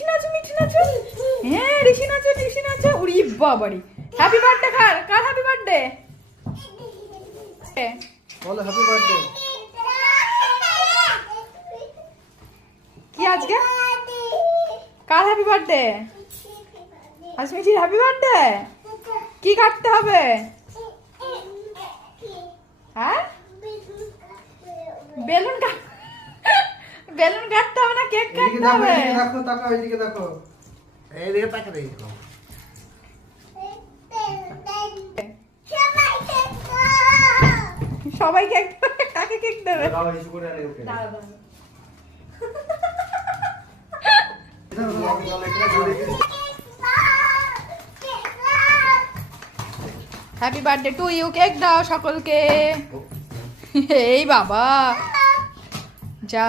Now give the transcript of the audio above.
মিঠি নাচো মিঠি নাচো। হ্যাঁ ঋষি নাচো ঋষি নাচো। উড়ি বাবারি, happy birthday কার কার happy birthday? বলো হ্যাপি বার্থডে। কি আজকে কার হ্যাপি বার্থডে? আজ মিঠির হ্যাপি বার্থডে। কি কাটতে হবে? হ্যাঁ বেলুন বেলুন কাটতে হবে না কেক এদিকে কাটতে হবে? দেখো তাকাও এদিকে দেখো। এইদিকে তাকা দেখো। সবাই কেক দেবে, কাকে কেক দেবে? বাবা কিছু করে আনে ওকে। Happy birthday to you, cake দাও সকলকে। এই বাবা যা